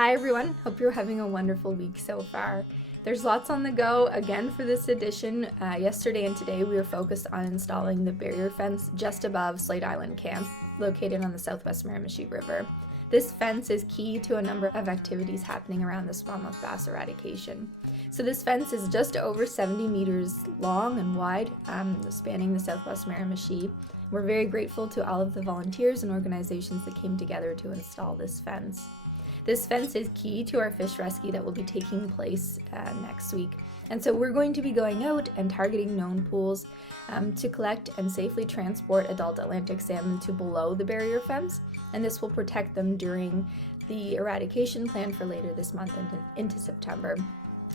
Hi everyone, hope you're having a wonderful week so far. There's lots on the go again for this edition. Yesterday and today we were focused on installing the barrier fence just above Slate Island Camp, located on the southwest Miramichi River. This fence is key to a number of activities happening around the smallmouth bass eradication. So this fence is just over 70 meters long and wide, spanning the southwest Miramichi. We're very grateful to all of the volunteers and organizations that came together to install this fence. This fence is key to our fish rescue that will be taking place next week. And so we're going to be going out and targeting known pools to collect and safely transport adult Atlantic salmon to below the barrier fence. And this will protect them during the eradication plan for later this month and into September.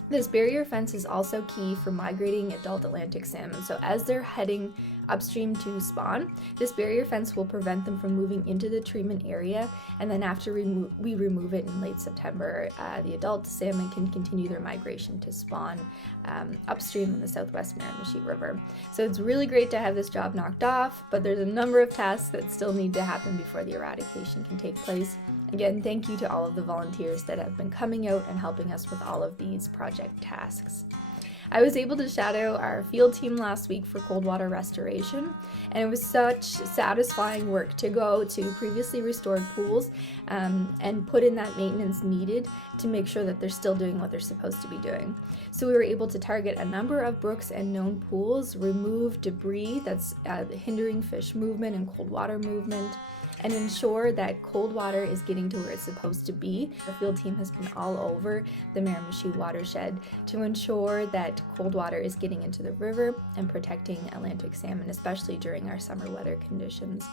This barrier fence is also key for migrating adult Atlantic salmon. So as they're heading upstream to spawn, this barrier fence will prevent them from moving into the treatment area, and then after we remove it in late September, the adult salmon can continue their migration to spawn upstream in the southwest Miramichi River. So it's really great to have this job knocked off, but there's a number of tasks that still need to happen before the eradication can take place. Again, thank you to all of the volunteers that have been coming out and helping us with all of these project tasks. I was able to shadow our field team last week for cold water restoration, and it was such satisfying work to go to previously restored pools and put in that maintenance needed to make sure that they're still doing what they're supposed to be doing. So we were able to target a number of brooks and known pools, remove debris that's hindering fish movement and cold water movement, and ensure that cold water is getting to where it's supposed to be. Our field team has been all over the Miramichi watershed to ensure that cold water is getting into the river and protecting Atlantic salmon, especially during our summer weather conditions.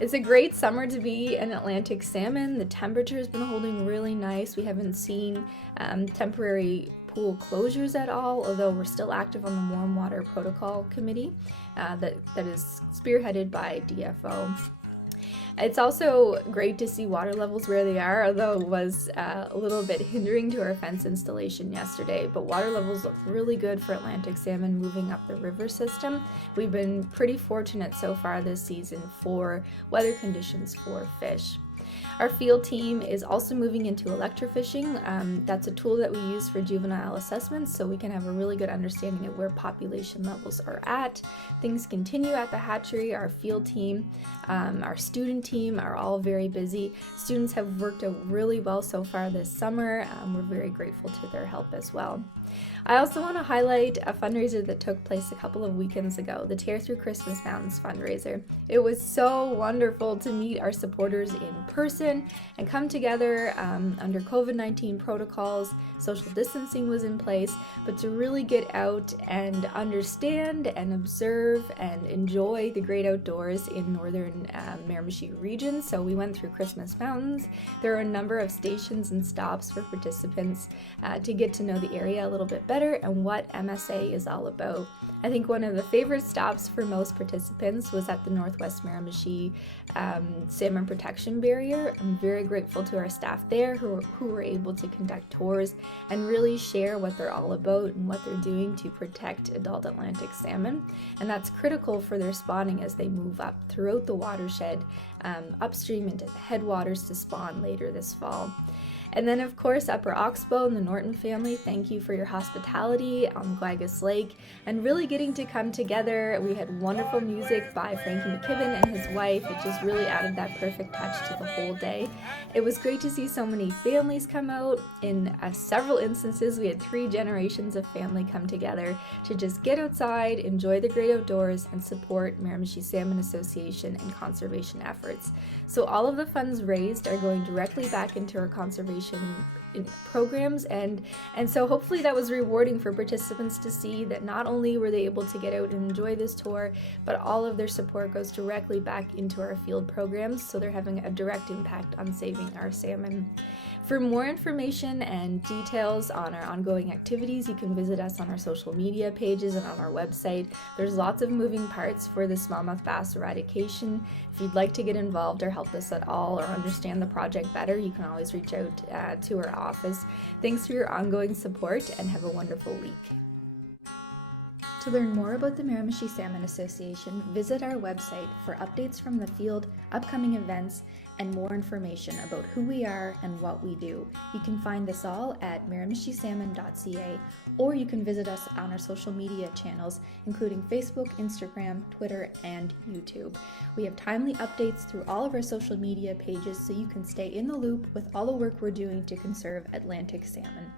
It's a great summer to be an Atlantic salmon. The temperature has been holding really nice. We haven't seen temporary pool closures at all, although we're still active on the Warm Water Protocol Committee that is spearheaded by DFO. It's also great to see water levels where they are, although it was a little bit hindering to our fence installation yesterday, but water levels look really good for Atlantic salmon moving up the river system. We've been pretty fortunate so far this season for weather conditions for fish. Our field team is also moving into electrofishing. That's a tool that we use for juvenile assessments, so we can have a really good understanding of where population levels are at. Things continue at the hatchery. Our field team, our student team are all very busy. Students have worked out really well so far this summer. We're very grateful to their help as well. I also want to highlight a fundraiser that took place a couple of weekends ago, the Tear Through Christmas Mountains fundraiser. It was so wonderful to meet our supporters in person and come together under COVID-19 protocols. Social distancing was in place, but to really get out and understand and observe and enjoy the great outdoors in northern Miramichi region. So we went through Christmas Mountains. There are a number of stations and stops for participants to get to know the area a little bit better and what MSA is all about. I think one of the favorite stops for most participants was at the Northwest Miramichi Salmon Protection Barrier. I'm very grateful to our staff there who were able to conduct tours and really share what they're all about and what they're doing to protect adult Atlantic salmon. And that's critical for their spawning as they move up throughout the watershed, upstream into the headwaters to spawn later this fall. And then, of course, Upper Oxbow and the Norton family, thank you for your hospitality on Guagas Lake and really getting to come together. We had wonderful music by Frankie McKibben and his wife. It just really added that perfect touch to the whole day. It was great to see so many families come out. In several instances, we had 3 generations of family come together to just get outside, enjoy the great outdoors, and support Miramichi Salmon Association and conservation efforts. So all of the funds raised are going directly back into our conservation programs, and so hopefully that was rewarding for participants to see that not only were they able to get out and enjoy this tour, but all of their support goes directly back into our field programs, so they're having a direct impact on saving our salmon. For more information and details on our ongoing activities, you can visit us on our social media pages and on our website. There's lots of moving parts for the smallmouth bass eradication. If you'd like to get involved or help us at all or understand the project better, you can always reach out to our office. Thanks for your ongoing support and have a wonderful week. To learn more about the Miramichi Salmon Association, visit our website for updates from the field, upcoming events, and more information about who we are and what we do. You can find this all at miramishisalmon.ca, or you can visit us on our social media channels, including Facebook, Instagram, Twitter, and YouTube. We have timely updates through all of our social media pages so you can stay in the loop with all the work we're doing to conserve Atlantic salmon.